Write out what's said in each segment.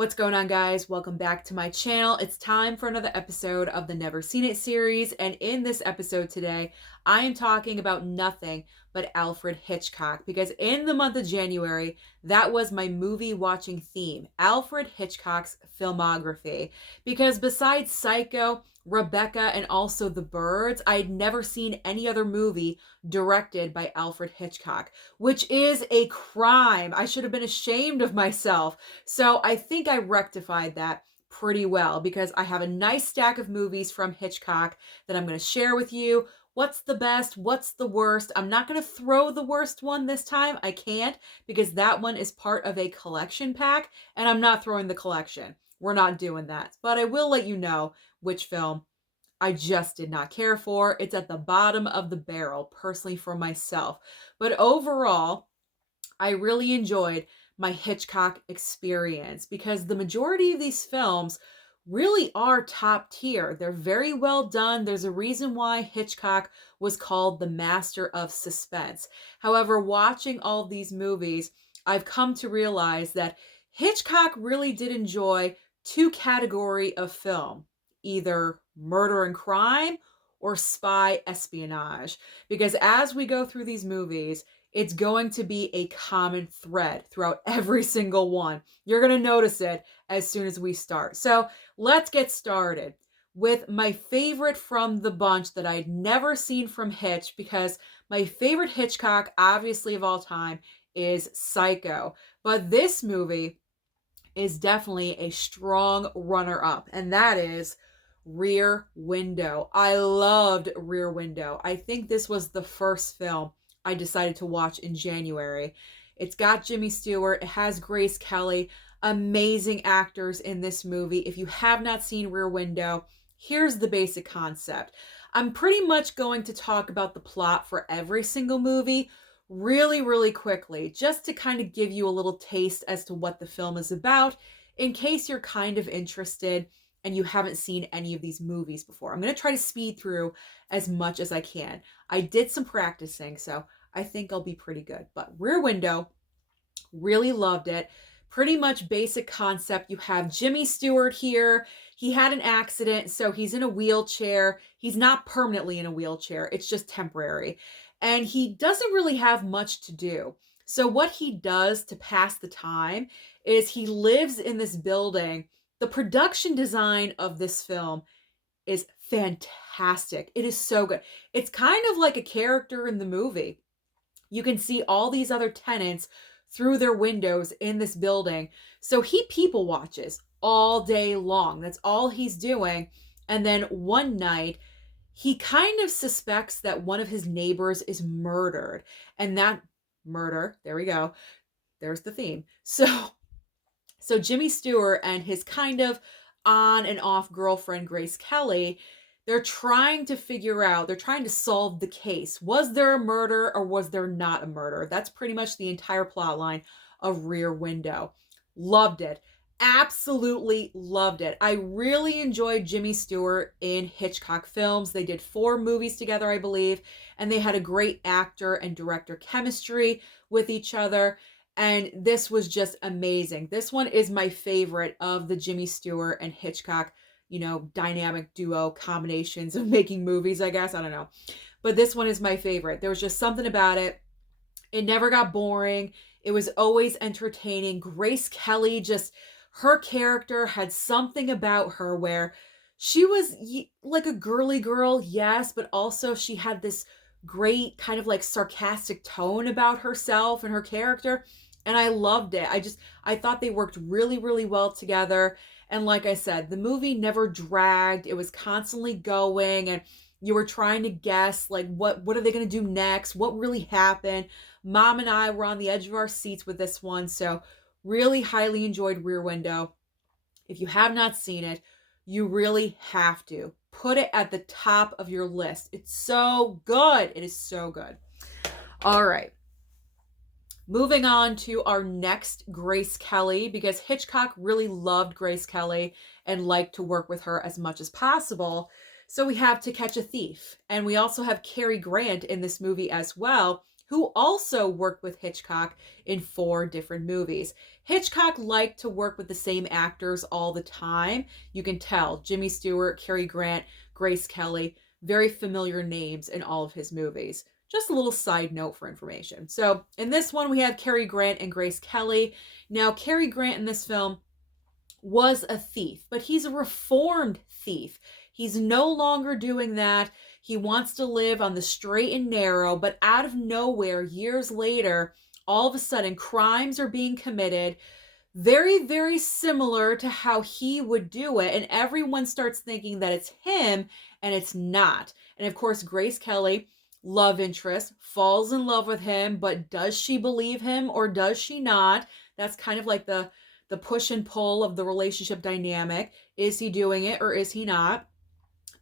What's going on, guys? Welcome back to my channel. It's time for another episode of the Never Seen It series, and in this episode today, I am talking about nothing but Alfred Hitchcock, because in the month of January, that was my movie watching theme, Alfred Hitchcock's filmography, because besides Psycho, Rebecca, and also The Birds, I'd never seen any other movie directed by Alfred Hitchcock, which is a crime. I should have been ashamed of myself. So I think I rectified that pretty well because I have a nice stack of movies from Hitchcock that I'm going to share with you. What's the best? What's the worst? I'm not going to throw the worst one this time. I can't because that one is part of a collection pack and I'm not throwing the collection. We're not doing that. But I will let you know which film I just did not care for. It's at the bottom of the barrel, personally, for myself. But overall, I really enjoyed my Hitchcock experience because the majority of these films really are top tier. They're very well done. There's a reason why Hitchcock was called the master of suspense. However, watching all these movies, I've come to realize that Hitchcock really did enjoy two category of film, either murder and crime or spy espionage. Because as we go through these movies, it's going to be a common thread throughout every single one. You're going to notice it as soon as we start. So let's get started with my favorite from the bunch that I'd never seen from Hitch, because my favorite Hitchcock, obviously of all time, is Psycho. But this movie is definitely a strong runner up, and that is Rear Window. I loved Rear Window. I think this was the first film I decided to watch in January. It's got Jimmy Stewart, it has Grace Kelly, amazing actors in this movie. If you have not seen Rear Window, here's the basic concept. I'm pretty much going to talk about the plot for every single movie really, really quickly, just to kind of give you a little taste as to what the film is about, in case you're kind of interested and you haven't seen any of these movies before. I'm going to try to speed through as much as I can. I did some practicing, so I think I'll be pretty good. But Rear Window, really loved it. Pretty much basic concept. You have Jimmy Stewart here. He had an accident, so he's in a wheelchair. He's not permanently in a wheelchair, it's just temporary. And he doesn't really have much to do. So, what he does to pass the time is he lives in this building. The production design of this film is fantastic. It is so good. It's kind of like a character in the movie. You can see all these other tenants through their windows in this building. So he people watches all day long. That's all he's doing. And then one night, he kind of suspects that one of his neighbors is murdered. And that murder, there we go. There's the theme. So Jimmy Stewart and his kind of on and off girlfriend, Grace Kelly, they're trying to solve the case. Was there a murder or was there not a murder? That's pretty much the entire plot line of Rear Window. Loved it. Absolutely loved it. I really enjoyed Jimmy Stewart in Hitchcock films. They did 4 movies together, I believe, and they had a great actor and director chemistry with each other. And this was just amazing. This one is my favorite of the Jimmy Stewart and Hitchcock, dynamic duo combinations of making movies, I guess. I don't know. But this one is my favorite. There was just something about it. It never got boring. It was always entertaining. Grace Kelly, just her character had something about her where she was like a girly girl, yes, but also she had this great kind of like sarcastic tone about herself and her character. And I loved it. I thought they worked really, really well together. And like I said, the movie never dragged. It was constantly going and you were trying to guess like what are they going to do next? What really happened? Mom and I were on the edge of our seats with this one. So really highly enjoyed Rear Window. If you have not seen it, you really have to. Put it at the top of your list. It's so good. It is so good. All right. Moving on to our next Grace Kelly, because Hitchcock really loved Grace Kelly and liked to work with her as much as possible. So we have To Catch a Thief. And we also have Cary Grant in this movie as well, who also worked with Hitchcock in 4 different movies. Hitchcock liked to work with the same actors all the time. You can tell Jimmy Stewart, Cary Grant, Grace Kelly, very familiar names in all of his movies. Just a little side note for information. So in this one, we have Cary Grant and Grace Kelly. Now, Cary Grant in this film was a thief, but he's a reformed thief. He's no longer doing that. He wants to live on the straight and narrow, but out of nowhere, years later, all of a sudden, crimes are being committed very, very similar to how he would do it. And everyone starts thinking that it's him, and it's not. And of course, Grace Kelly, love interest, falls in love with him, but does she believe him or does she not? That's kind of like the push and pull of the relationship dynamic. Is he doing it or is he not?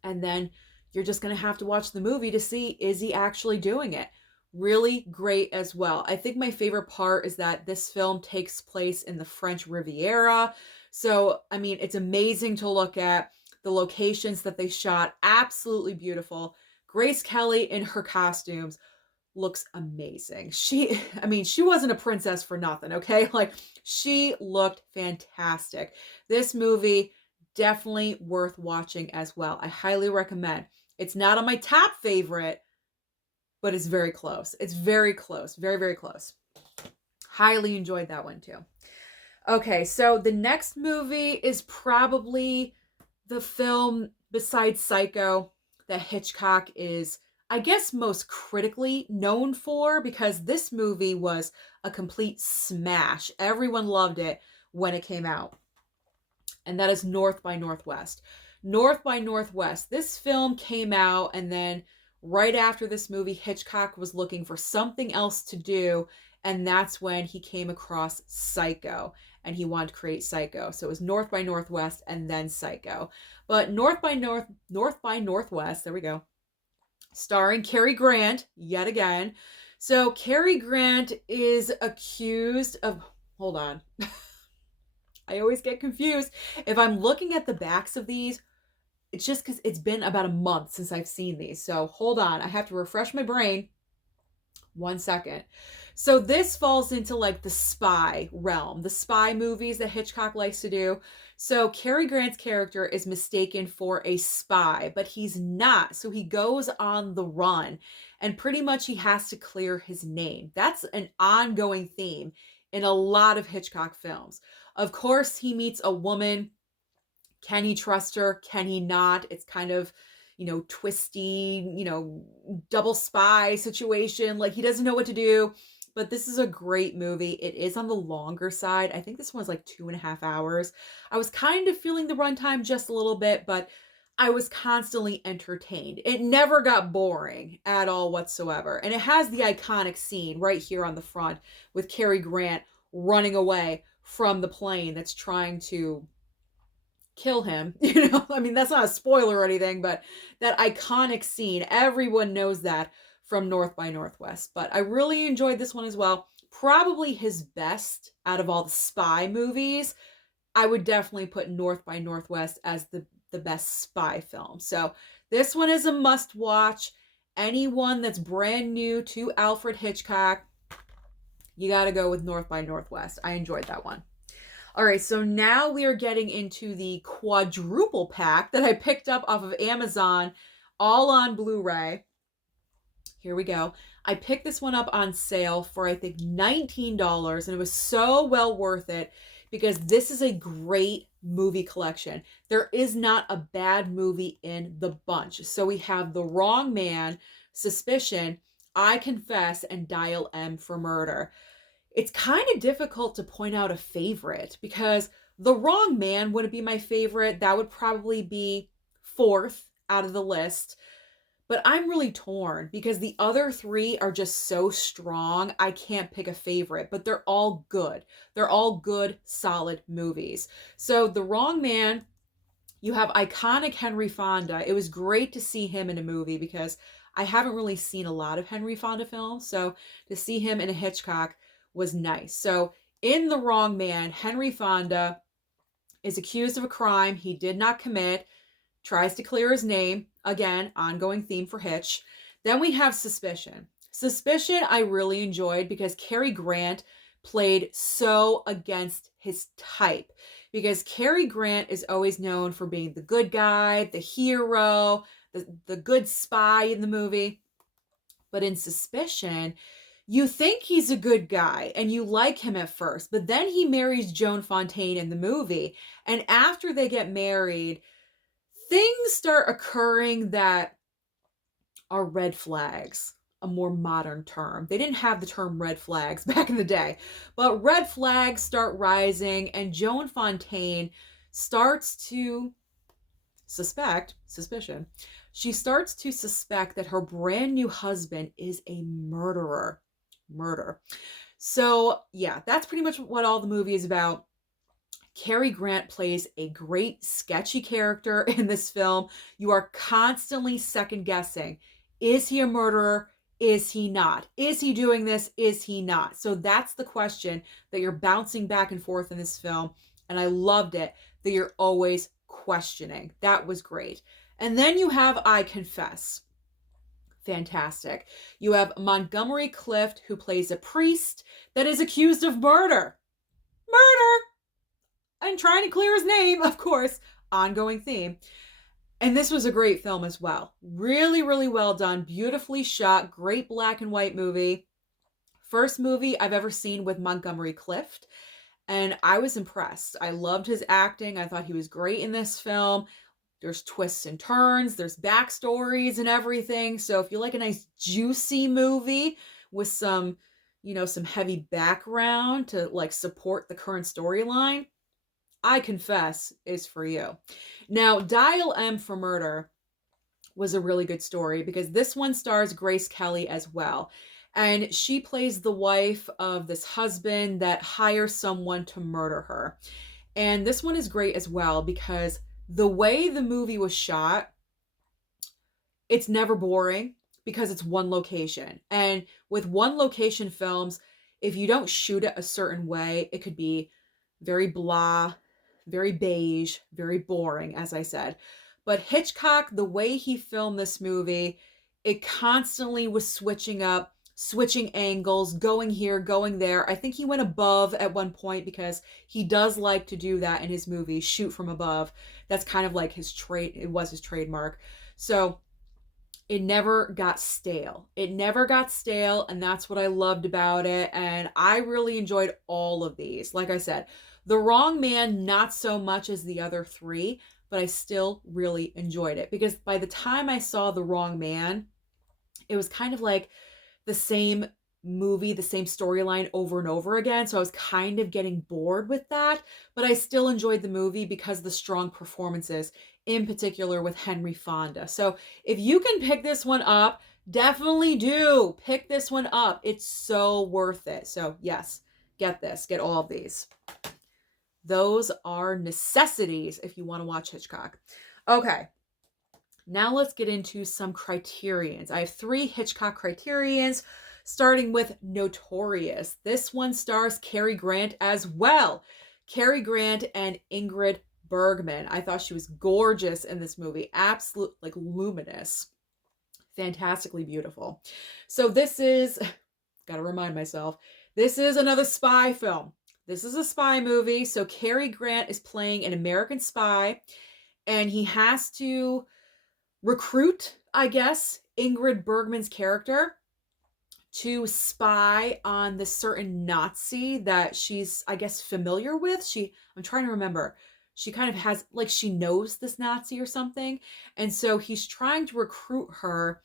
And then you're just going to have to watch the movie to see, is he actually doing it? Really great as well. I think my favorite part is that this film takes place in the French Riviera. So, I mean, it's amazing to look at the locations that they shot. Absolutely beautiful. Grace Kelly in her costumes looks amazing. I mean, she wasn't a princess for nothing, okay? Like, she looked fantastic. This movie, definitely worth watching as well. I highly recommend. It's not on my top favorite, but it's very close. It's very close. Very, very close. Highly enjoyed that one too. Okay, so the next movie is probably the film besides Psycho that Hitchcock is, I guess, most critically known for, because this movie was a complete smash. Everyone loved it when it came out. And that is North by Northwest. North by Northwest. This film came out, and then right after this movie, Hitchcock was looking for something else to do, and that's when he came across Psycho, and he wanted to create Psycho. So it was North by Northwest and then Psycho. But North by Northwest, there we go, starring Cary Grant yet again. So Cary Grant is accused of, hold on. I always get confused. If I'm looking at the backs of these, it's just because it's been about a month since I've seen these. So hold on. I have to refresh my brain. 1 second. So this falls into like the spy realm, the spy movies that Hitchcock likes to do. So Cary Grant's character is mistaken for a spy, but he's not. So he goes on the run, and pretty much he has to clear his name. That's an ongoing theme in a lot of Hitchcock films. Of course, he meets a woman. Can he trust her? Can he not? It's kind of, twisty, double spy situation. Like, he doesn't know what to do. But this is a great movie. It is on the longer side. I think this one's like 2.5 hours. I was kind of feeling the runtime just a little bit, but I was constantly entertained. It never got boring at all whatsoever. And it has the iconic scene right here on the front with Cary Grant running away from the plane that's trying to kill him. I mean, that's not a spoiler or anything, but that iconic scene, everyone knows that from North by Northwest. But I really enjoyed this one as well. Probably his best out of all the spy movies. I would definitely put North by Northwest as the best spy film. So this one is a must watch. Anyone that's brand new to Alfred Hitchcock, you got to go with North by Northwest. I enjoyed that one. All right, so now we are getting into the quadruple pack that I picked up off of Amazon, all on Blu-ray. Here we go. I picked this one up on sale for, I think, $19, and it was so well worth it because this is a great movie collection. There is not a bad movie in the bunch. So we have The Wrong Man, Suspicion, I Confess, and Dial M for Murder. It's kind of difficult to point out a favorite because The Wrong Man wouldn't be my favorite. That would probably be 4th out of the list. But I'm really torn because the other 3 are just so strong. I can't pick a favorite, but they're all good. They're all good, solid movies. So The Wrong Man, you have iconic Henry Fonda. It was great to see him in a movie because I haven't really seen a lot of Henry Fonda films. So to see him in a Hitchcock was nice. So in The Wrong Man, Henry Fonda is accused of a crime he did not commit, tries to clear his name. Again, ongoing theme for Hitch. Then we have Suspicion. Suspicion, I really enjoyed because Cary Grant played so against his type. Because Cary Grant is always known for being the good guy, the hero, the good spy in the movie. But in Suspicion, you think he's a good guy and you like him at first, but then he marries Joan Fontaine in the movie. And after they get married, things start occurring that are red flags, a more modern term. They didn't have the term red flags back in the day, but red flags start rising, and Joan Fontaine starts to suspicion. She starts to suspect that her brand new husband is a murderer. Murder. So, yeah, that's pretty much what all the movie is about. Cary Grant plays a great sketchy character in this film. You are constantly second guessing. Is he a murderer? Is he not? Is he doing this? Is he not? So that's the question that you're bouncing back and forth in this film. And I loved it that you're always questioning. That was great. And then you have I Confess. Fantastic. You have Montgomery Clift, who plays a priest that is accused of murder. Murder! And trying to clear his name, of course. Ongoing theme. And this was a great film as well. Really, really well done. Beautifully shot. Great black and white movie. First movie I've ever seen with Montgomery Clift. And I was impressed. I loved his acting. I thought he was great in this film. There's twists and turns. There's backstories and everything. So if you like a nice juicy movie with some, some heavy background to like support the current storyline, I Confess is for you. Now, Dial M for Murder was a really good story because this one stars Grace Kelly as well. And she plays the wife of this husband that hires someone to murder her. And this one is great as well because the way the movie was shot, it's never boring because it's one location. And with one location films, if you don't shoot it a certain way, it could be very blah, very beige, very boring, as I said. But Hitchcock, the way he filmed this movie, it constantly was switching up, switching angles, going here, going there. I think he went above at one point because he does like to do that in his movies, shoot from above. That's kind of like his trade. It was his trademark. So it never got stale. It never got stale, and that's what I loved about it. And I really enjoyed all of these. Like I said, The Wrong Man, not so much as the other three, but I still really enjoyed it because by the time I saw The Wrong Man, it was kind of like the same movie, the same storyline over and over again. So I was kind of getting bored with that, but I still enjoyed the movie because of the strong performances, in particular with Henry Fonda. So if you can pick this one up, definitely do pick this one up. It's so worth it. So yes, get this, get all of these. Those are necessities if you want to watch Hitchcock. Okay, now let's get into some criterions. I have 3 Hitchcock criterions, starting with Notorious. This one stars Cary Grant as well. Cary Grant and Ingrid Bergman. I thought she was gorgeous in this movie. Absolute, like luminous. Fantastically beautiful. So this is, gotta remind myself, this is another spy film. This is a spy movie. So Cary Grant is playing an American spy, and he has to recruit, I guess, Ingrid Bergman's character to spy on this certain Nazi that she's, I guess, familiar with. I'm trying to remember. She kind of has, like, she knows this Nazi or something. And so he's trying to recruit her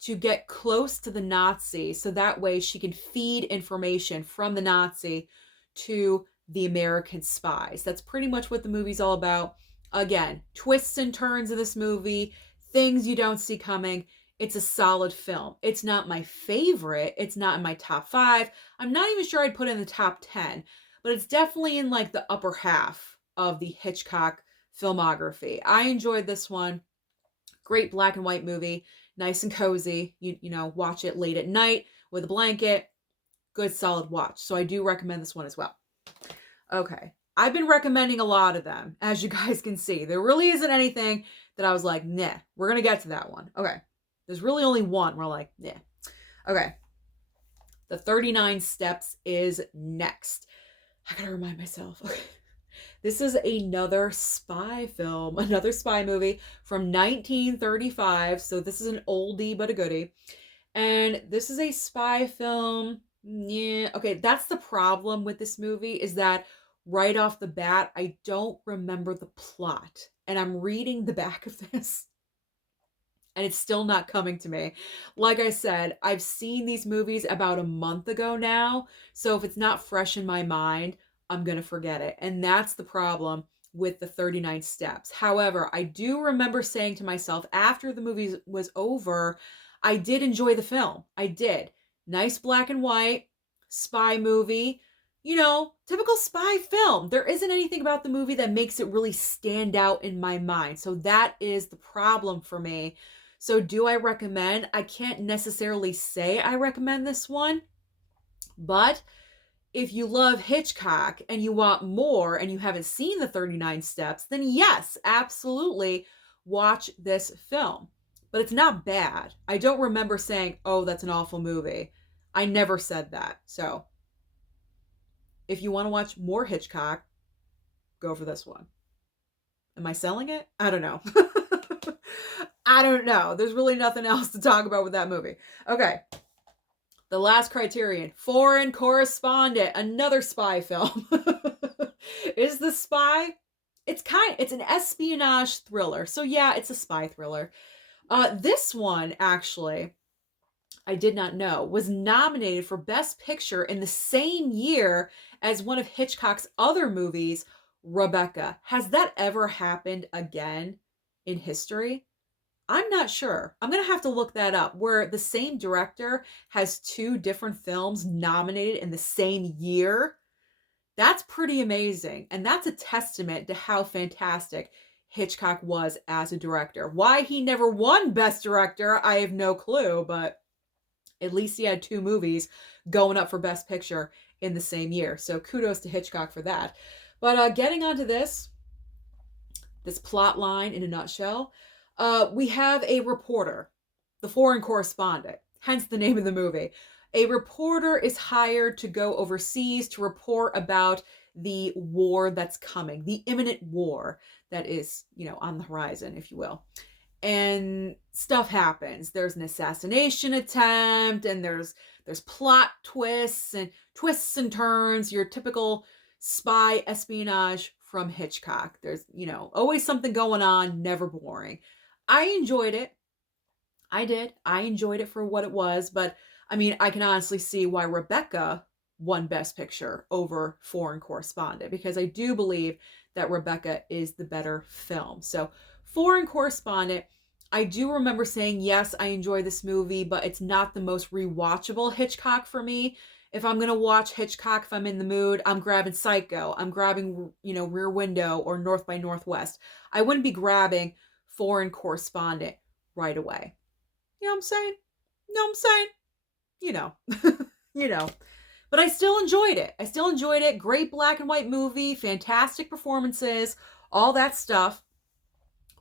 to get close to the Nazi so that way she can feed information from the Nazi to the American spies. That's pretty much what the movie's all about. Again, twists and turns in this movie, things you don't see coming. It's a solid film. It's not my favorite. It's not in my top 5. I'm not even sure I'd put it in the top 10, but it's definitely in like the upper half of the Hitchcock filmography. I enjoyed this one. Great black and white movie. Nice and cozy. You know, watch it late at night with a blanket. Good solid watch. So I do recommend this one as well. Okay. I've been recommending a lot of them, as you guys can see. There really isn't anything that I was like, nah, we're going to get to that one. Okay. There's really only one. We're like, yeah. Okay. The 39 Steps is next. I gotta remind myself. Okay. This is another spy film, another spy movie from 1935. So this is an oldie but a goodie. And this is a spy film. Yeah, okay, that's the problem with this movie is that right off the bat, I don't remember the plot. And I'm reading the back of this and it's still not coming to me. Like I said, I've seen these movies about a month ago now, so if it's not fresh in my mind, I'm going to forget it. And that's the problem with the 39 Steps. However, I do remember saying to myself after the movie was over, I did enjoy the film. I did. Nice black and white spy movie. You know, typical spy film. There isn't anything about the movie that makes it really stand out in my mind. So that is the problem for me. So do I recommend? I can't necessarily say I recommend this one, but if you love Hitchcock and you want more and you haven't seen the 39 Steps, then yes, absolutely watch this film. But it's not bad. I don't remember saying, oh, that's an awful movie. I never said that. So if you want to watch more Hitchcock, go for this one. Am I selling it? I don't know. I don't know. There's really nothing else to talk about with that movie. Okay. The last criterion, Foreign Correspondent, another spy film. Is the spy? It's an espionage thriller. So yeah, it's a spy thriller. This one actually, I did not know, was nominated for Best Picture in the same year as one of Hitchcock's other movies, Rebecca. Has that ever happened again in history? I'm not sure. I'm going to have to look that up, where the same director has two different films nominated in the same year. That's pretty amazing. And that's a testament to how fantastic Hitchcock was as a director. Why he never won Best Director, I have no clue, but at least he had two movies going up for Best Picture in the same year. So kudos to Hitchcock for that. But getting onto this plot line in a nutshell, we have a reporter, the foreign correspondent, hence the name of the movie. A reporter is hired to go overseas to report about the war that's coming, the imminent war that is, on the horizon, if you will. And stuff happens. There's an assassination attempt, and there's plot twists and turns, your typical spy espionage from Hitchcock. There's, always something going on, never boring. I enjoyed it. I did. I enjoyed it for what it was, but I mean, I can honestly see why Rebecca won Best Picture over Foreign Correspondent, because I do believe that Rebecca is the better film. So Foreign Correspondent, I do remember saying, yes, I enjoy this movie, but it's not the most rewatchable Hitchcock for me. If I'm going to watch Hitchcock, if I'm in the mood, I'm grabbing Psycho. I'm grabbing, Rear Window or North by Northwest. I wouldn't be grabbing Foreign Correspondent right away. You know what I'm saying? You know what I'm saying? You know. But I still enjoyed it. Great black and white movie, fantastic performances, all that stuff.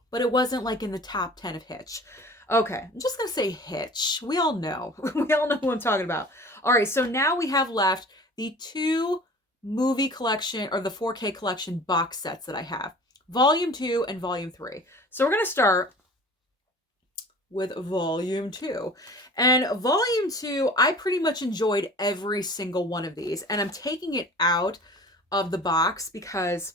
But it wasn't like in the top 10 of Hitch. Okay, I'm just going to say Hitch. We all know. We all know who I'm talking about. All right, so now we have left the two movie collection or the 4K collection box sets that I have. Volume 2 and Volume 3. So we're going to start with Volume 2. And Volume 2, I pretty much enjoyed every single one of these. And I'm taking it out of the box because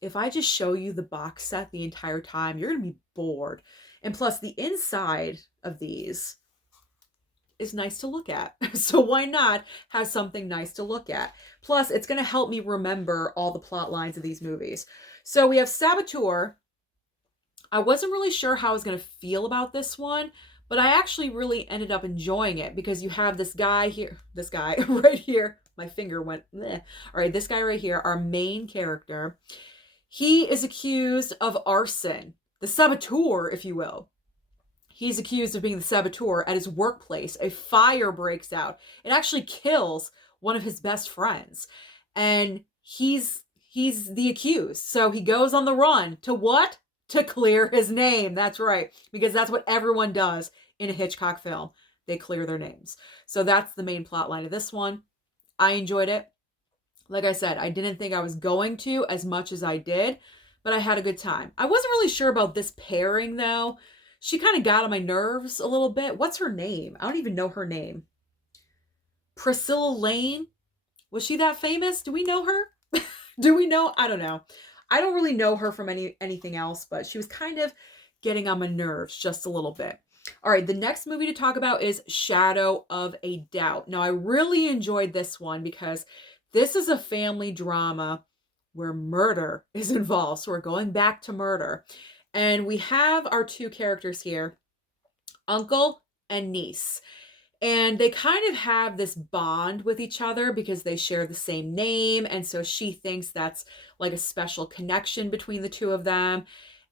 if I just show you the box set the entire time, you're going to be bored. And plus, the inside of these is nice to look at. So why not have something nice to look at? Plus, it's going to help me remember all the plot lines of these movies. So we have Saboteur. I wasn't really sure how I was going to feel about this one, but I actually really ended up enjoying it because you have this guy here, this guy right here. My finger went, bleh. All right, this guy right here, our main character. He is accused of arson, the saboteur, if you will. He's accused of being the saboteur at his workplace. A fire breaks out. It actually kills one of his best friends. And he's the accused. So he goes on the run to what? To clear his name. That's right. Because that's what everyone does in a Hitchcock film. they clear their names. So that's the main plot line of this one. I enjoyed it. Like I said, I didn't think I was going to as much as I did, but I had a good time. I wasn't really sure about this pairing though. She kind of got on my nerves a little bit. What's her name? I don't even know her name. Priscilla Lane? Was she that famous? Do we know her? Do we know? I don't know. I don't really know her from anything else, but she was kind of getting on my nerves just a little bit. All right, the next movie to talk about is Shadow of a Doubt. Now, I really enjoyed this one because this is a family drama where murder is involved. So we're going back to murder. And we have our two characters here, uncle and niece. And they kind of have this bond with each other because they share the same name. And so she thinks that's like a special connection between the two of them.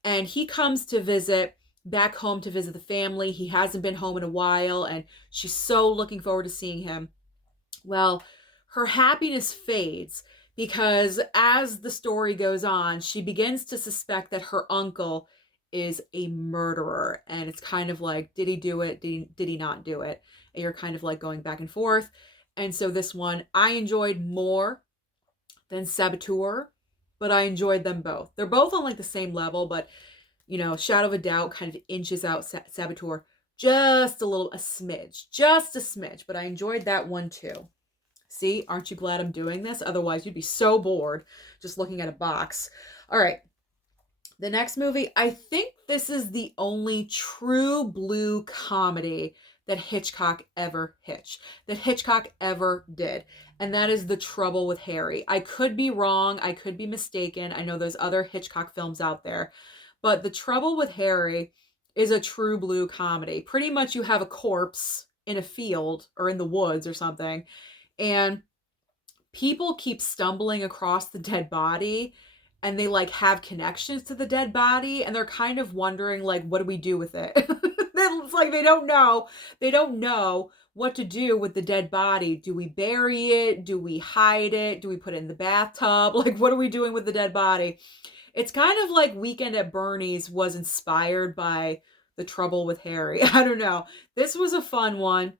And he comes to visit back home to visit the family. He hasn't been home in a while, and she's so looking forward to seeing him. Well, her happiness fades because as the story goes on, she begins to suspect that her uncle is a murderer. And it's kind of like, did he do it? Did he not do it? And you're kind of like going back and forth. And so this one I enjoyed more than Saboteur, but I enjoyed them both. They're both on like the same level, but you know, Shadow of a Doubt kind of inches out Saboteur just a little, a smidge, just a smidge, but I enjoyed that one too. See, aren't you glad I'm doing this? Otherwise, you'd be so bored just looking at a box. All right. The next movie, I think this is the only true blue comedy that Hitchcock ever did. And that is The Trouble with Harry. I could be wrong. I could be mistaken. I know there's other Hitchcock films out there. But The Trouble with Harry is a true blue comedy. Pretty much you have a corpse in a field or in the woods or something. And people keep stumbling across the dead body and they like have connections to the dead body and they're kind of wondering like, what do we do with it? It's like they don't know what to do with the dead body. Do we bury it? Do we hide it? Do we put it in the bathtub? Like, what are we doing with the dead body? It's kind of like Weekend at Bernie's was inspired by The Trouble with Harry. I don't know. This was a fun one.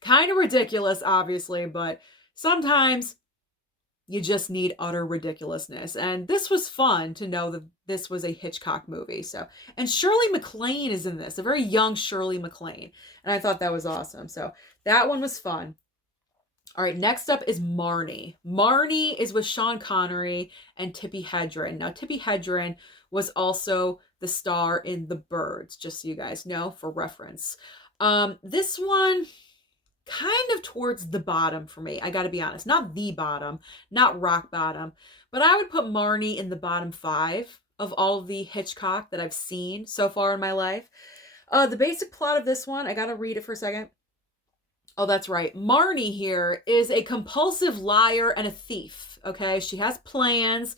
Kind of ridiculous, obviously, but sometimes you just need utter ridiculousness. And this was fun to know that this was a Hitchcock movie. So, and Shirley MacLaine is in this, a very young Shirley MacLaine. And I thought that was awesome. So that one was fun. All right, next up is Marnie. Marnie is with Sean Connery and Tippi Hedren. Now, Tippi Hedren was also the star in The Birds, just so you guys know, for reference. This one kind of towards the bottom for me. I got to be honest. Not the bottom, not rock bottom, but I would put Marnie in the bottom 5 of all of the Hitchcock that I've seen so far in my life. The basic plot of this one, I got to read it for a second. Oh, that's right. Marnie here is a compulsive liar and a thief, okay? She has plans.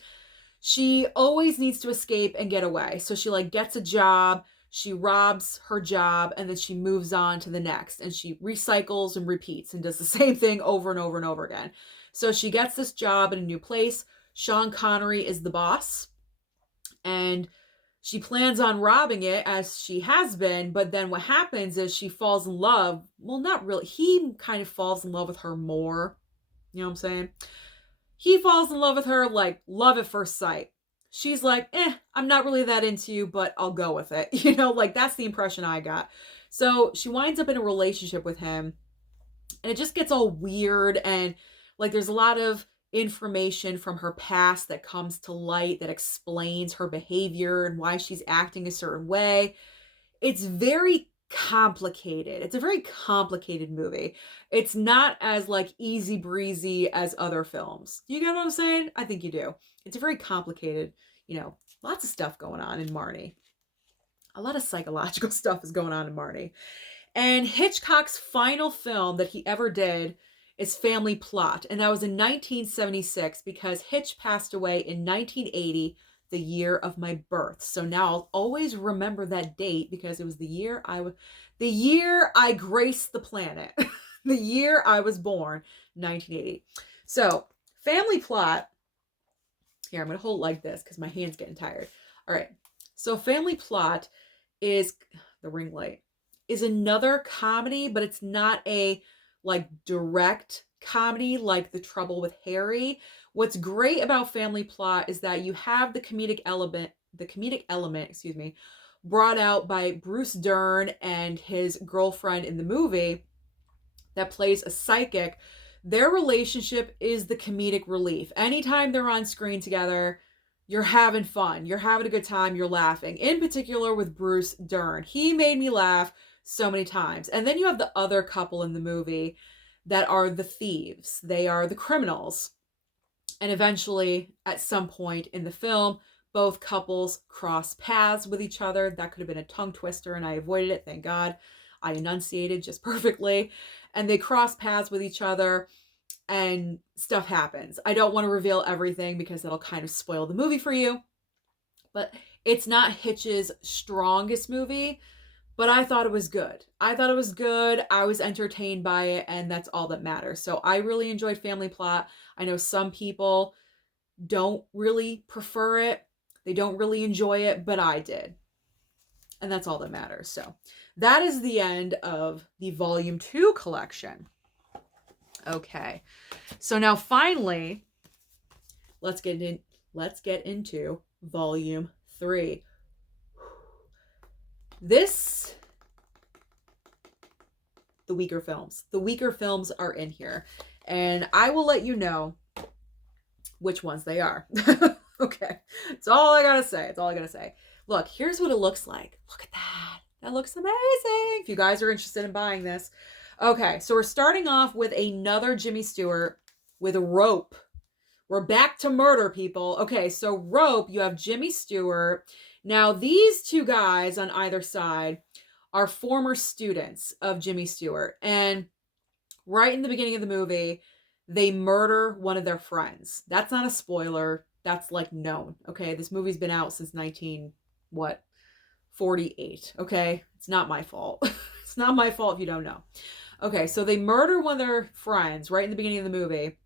She always needs to escape and get away. So she like gets a job, she robs her job, and then she moves on to the next. And she recycles and repeats and does the same thing over and over and over again. So she gets this job in a new place. Sean Connery is the boss. And she plans on robbing it as she has been, but then what happens is she falls in love. Well, not really. He kind of falls in love with her more. You know what I'm saying? He falls in love with her like love at first sight. She's like, I'm not really that into you, but I'll go with it. You know, like that's the impression I got. So she winds up in a relationship with him and it just gets all weird. And like there's a lot of information from her past that comes to light that explains her behavior and why she's acting a certain way. It's very complicated. It's a very complicated movie. It's not as like easy breezy as other films. You get what I'm saying? I think you do. It's a very complicated, you know, lots of stuff going on in Marnie. A lot of psychological stuff is going on in Marnie. And Hitchcock's final film that he ever did is Family Plot. And that was in 1976 because Hitch passed away in 1980, the year of my birth. So now I'll always remember that date because it was the year I graced the planet. The year I was born, 1980. So Family Plot, here, I'm going to hold it like this because my hand's getting tired. All right. So Family Plot is the ring light. is another comedy, but it's not a like direct comedy like The Trouble with Harry. What's great about Family Plot is that you have the comedic element, excuse me, brought out by Bruce Dern and his girlfriend in the movie that plays a psychic. Their relationship is the comedic relief. Anytime they're on screen together, you're having fun. You're having a good time. You're laughing. In particular with Bruce Dern. He made me laugh so many times. And then you have the other couple in the movie that are the thieves. They are the criminals. And eventually, at some point in the film, both couples cross paths with each other. That could have been a tongue twister, and I avoided it, thank God. I enunciated just perfectly. And they cross paths with each other, and stuff happens. I don't want to reveal everything because that'll kind of spoil the movie for you. But it's not Hitch's strongest movie, but I thought it was good. I thought it was good. I was entertained by it, and that's all that matters. So I really enjoyed Family Plot. I know some people don't really prefer it. They don't really enjoy it, but I did. And that's all that matters. So that is the end of the Volume 2 collection. Okay. So now finally, let's get into Volume 3. The weaker films. The weaker films are in here. And I will let you know which ones they are. Okay. That's all I gotta say. It's all I gotta say. Look, here's what it looks like. Look at that. That looks amazing. If you guys are interested in buying this. Okay, so we're starting off with another Jimmy Stewart with Rope. We're back to murder, people. Okay, so Rope, you have Jimmy Stewart. Now, these two guys on either side are former students of Jimmy Stewart. And right in the beginning of the movie, they murder one of their friends. That's not a spoiler. That's like known. Okay, this movie's been out since 48. Okay, it's not my fault. It's not my fault if you don't know. Okay, so they murder one of their friends right in the beginning of the movie.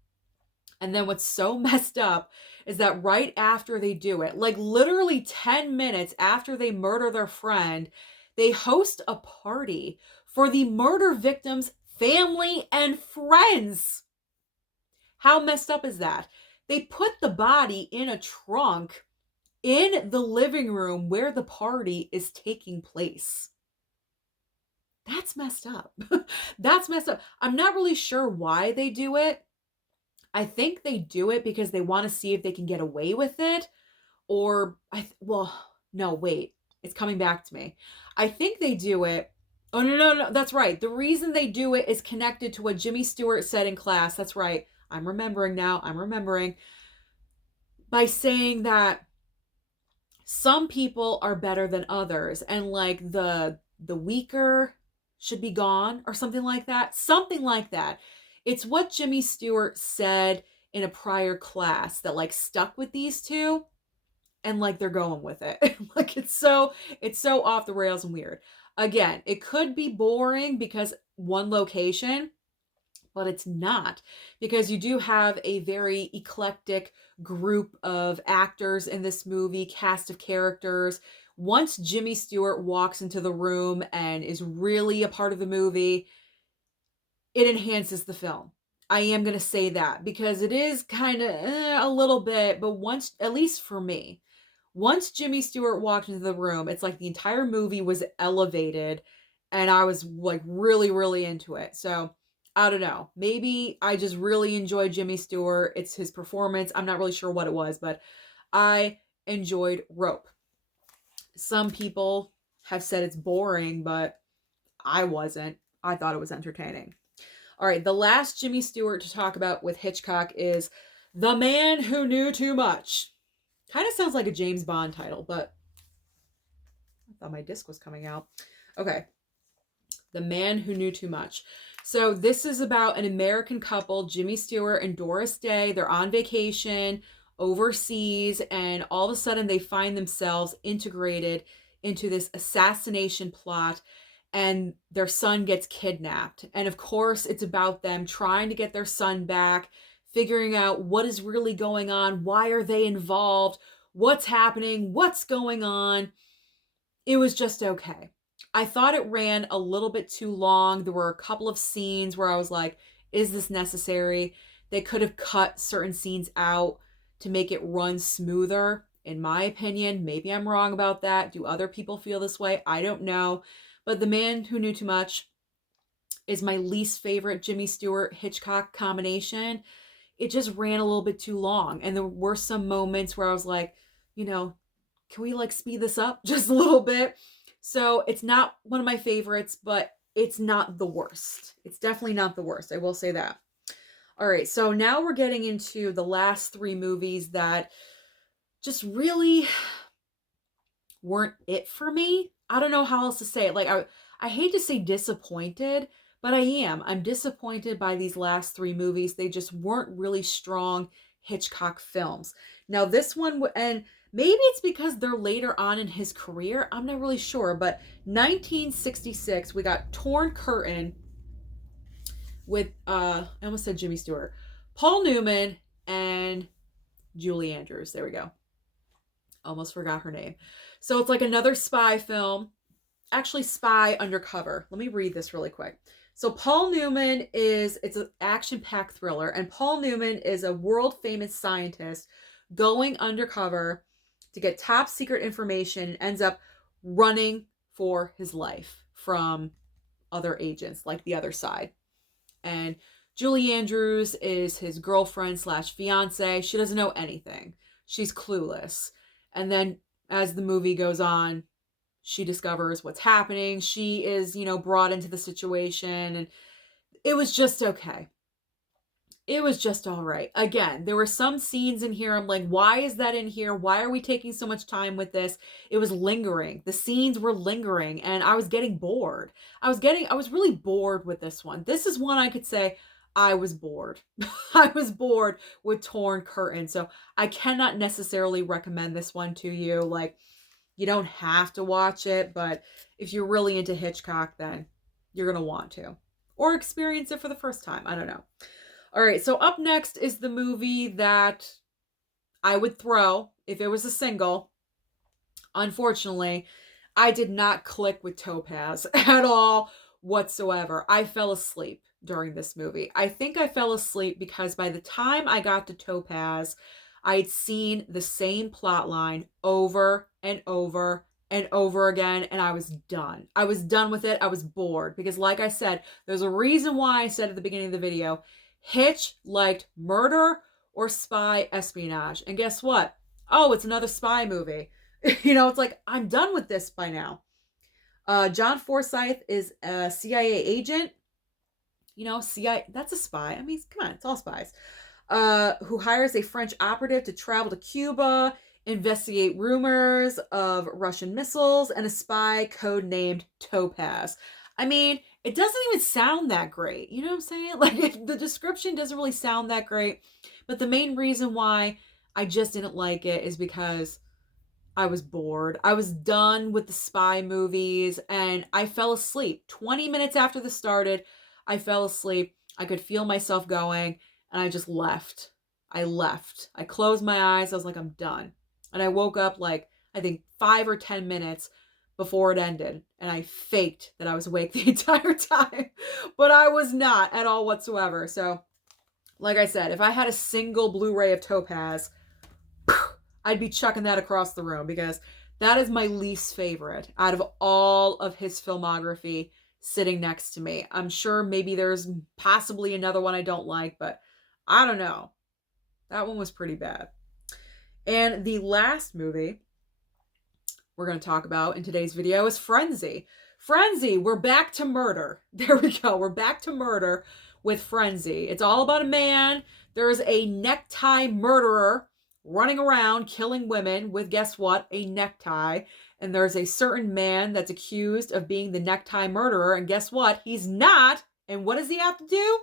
And then what's so messed up is that right after they do it, like literally 10 minutes after they murder their friend, they host a party for the murder victim's family and friends. How messed up is that? They put the body in a trunk in the living room where the party is taking place. That's messed up. That's messed up. I'm not really sure why they do it. I think they do it because they want to see if they can get away with it. Or, no, wait. It's coming back to me. I think they do it. Oh, no. That's right. The reason they do it is connected to what Jimmy Stewart said in class. That's right. I'm remembering now. By saying that some people are better than others. And like the weaker should be gone or something like that. Something like that. It's what Jimmy Stewart said in a prior class that like stuck with these two, and like they're going with it. Like it's so off the rails and weird. Again, it could be boring because one location, but it's not, because you do have a very eclectic group of actors in this movie, cast of characters. Once Jimmy Stewart walks into the room and is really a part of the movie, it enhances the film. I am going to say that because it is kind of a little bit, but once, at least for me, once Jimmy Stewart walked into the room, it's like the entire movie was elevated and I was like really, really into it. So I don't know. Maybe I just really enjoyed Jimmy Stewart. It's his performance. I'm not really sure what it was, but I enjoyed Rope. Some people have said it's boring, but I wasn't. I thought it was entertaining. All right, the last Jimmy Stewart to talk about with Hitchcock is The Man Who Knew Too Much. Kind of sounds like a James Bond title, but I thought my disc was coming out. Okay. The Man Who Knew Too Much. So this is about an American couple, Jimmy Stewart and Doris Day. They're on vacation overseas, and all of a sudden they find themselves integrated into this assassination plot, and their son gets kidnapped. And of course, it's about them trying to get their son back, figuring out what is really going on, why are they involved, what's happening, what's going on. It was just okay. I thought it ran a little bit too long. There were a couple of scenes where I was like, is this necessary? They could have cut certain scenes out to make it run smoother, in my opinion. Maybe I'm wrong about that. Do other people feel this way? I don't know. But The Man Who Knew Too Much is my least favorite Jimmy Stewart Hitchcock combination. It just ran a little bit too long. And there were some moments where I was like, you know, can we like speed this up just a little bit? So it's not one of my favorites, but it's not the worst. It's definitely not the worst. I will say that. All right, so now we're getting into the last three movies that just really weren't it for me. I don't know how else to say it. Like I hate to say disappointed, but I am. I'm disappointed by these last three movies. They just weren't really strong Hitchcock films. Now this one and maybe it's because they're later on in his career. I'm not really sure, but 1966 we got Torn Curtain with I almost said Jimmy Stewart, Paul Newman and Julie Andrews. There we go. Almost forgot her name. So it's like another spy film, actually spy undercover. Let me read this really quick. So Paul Newman it's an action-packed thriller, and Paul Newman is a world-famous scientist going undercover to get top secret information and ends up running for his life from other agents, like the other side. And Julie Andrews is his girlfriend slash fiance. She doesn't know anything. She's clueless. And then as the movie goes on, she discovers what's happening. She is, brought into the situation, and it was just okay. It was just all right. Again, there were some scenes in here I'm like, why is that in here? Why are we taking so much time with this? It was lingering. The scenes were lingering, and I was getting bored. I was really bored with this one. This is one I could say I was bored. I was bored with Torn Curtain. So I cannot necessarily recommend this one to you. Like, you don't have to watch it, but if you're really into Hitchcock, then you're going to want to. Or experience it for the first time. I don't know. All right, so up next is the movie that I would throw if it was a single. Unfortunately, I did not click with Topaz at all whatsoever. I fell asleep during this movie. I think I fell asleep because by the time I got to Topaz, I had seen the same plot line over and over and over again, and I was done. I was done with it. I was bored because, like I said, there's a reason why I said at the beginning of the video, Hitch liked murder or spy espionage. And guess what? Oh, it's another spy movie. It's like, I'm done with this by now. John Forsythe is a CIA agent. CIA, that's a spy. I mean, come on, it's all spies. Who hires a French operative to travel to Cuba, investigate rumors of Russian missiles, and a spy codenamed Topaz. I mean, it doesn't even sound that great. You know what I'm saying? Like, the description doesn't really sound that great. But the main reason why I just didn't like it is because I was bored. I was done with the spy movies, and I fell asleep. 20 minutes after this started, I fell asleep. I could feel myself going, and I just left. I left. I closed my eyes. I was like, I'm done. And I woke up like, I think 5 or 10 minutes before it ended, and I faked that I was awake the entire time, but I was not at all whatsoever. So, like I said, if I had a single Blu-ray of Topaz, I'd be chucking that across the room because that is my least favorite out of all of his filmography sitting next to me. I'm sure maybe there's possibly another one I don't like, but I don't know. That one was pretty bad. And the last movie we're going to talk about in today's video is Frenzy. Frenzy, we're back to murder. There we go. We're back to murder with Frenzy. It's all about a man. There's a necktie murderer running around killing women with, guess what, a necktie. And there's a certain man that's accused of being the necktie murderer. And guess what? He's not. And what does he have to do?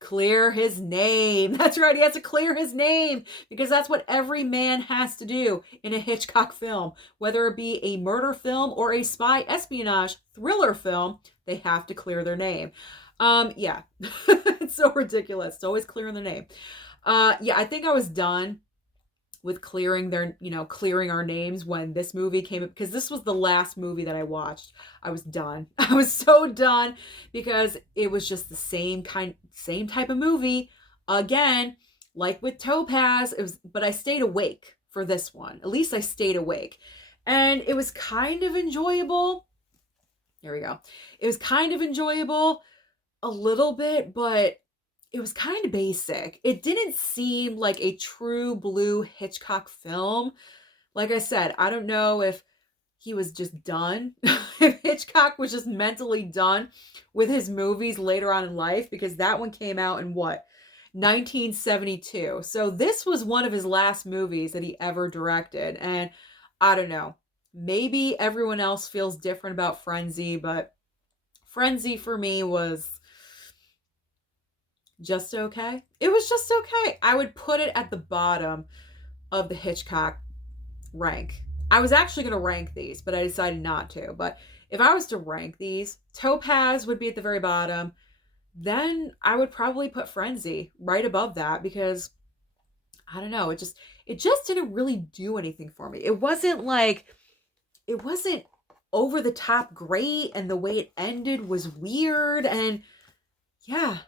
Clear his name. That's right. He has to clear his name because that's what every man has to do in a Hitchcock film. Whether it be a murder film or a spy espionage thriller film, they have to clear their name. Yeah, it's so ridiculous. It's always clearing the name. Yeah, I think I was done with clearing clearing our names when this movie came up, because this was the last movie that I watched. I was done. I was so done because it was just the same type of movie. Again, like with Topaz, but I stayed awake for this one. At least I stayed awake. And it was kind of enjoyable. There we go. It was kind of enjoyable a little bit, but it was kind of basic. It didn't seem like a true blue Hitchcock film. Like I said, I don't know if he was just done, if Hitchcock was just mentally done with his movies later on in life, because that one came out in what? 1972. So this was one of his last movies that he ever directed. And I don't know. Maybe everyone else feels different about Frenzy, but Frenzy for me was just okay. It was just okay. I would put it at the bottom of the Hitchcock rank. I was actually going to rank these, but I decided not to. But if I was to rank these, Topaz would be at the very bottom. Then I would probably put Frenzy right above that, because I don't know, it just didn't really do anything for me. It wasn't over the top great, and the way it ended was weird, and yeah,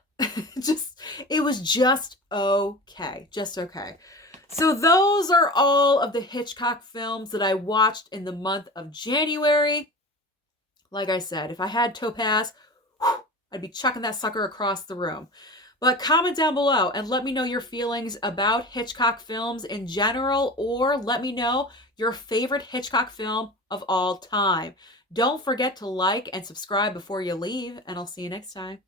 it was just okay. Just okay. So those are all of the Hitchcock films that I watched in the month of January. Like I said, if I had Topaz, I'd be chucking that sucker across the room. But comment down below and let me know your feelings about Hitchcock films in general, or let me know your favorite Hitchcock film of all time. Don't forget to like and subscribe before you leave, and I'll see you next time.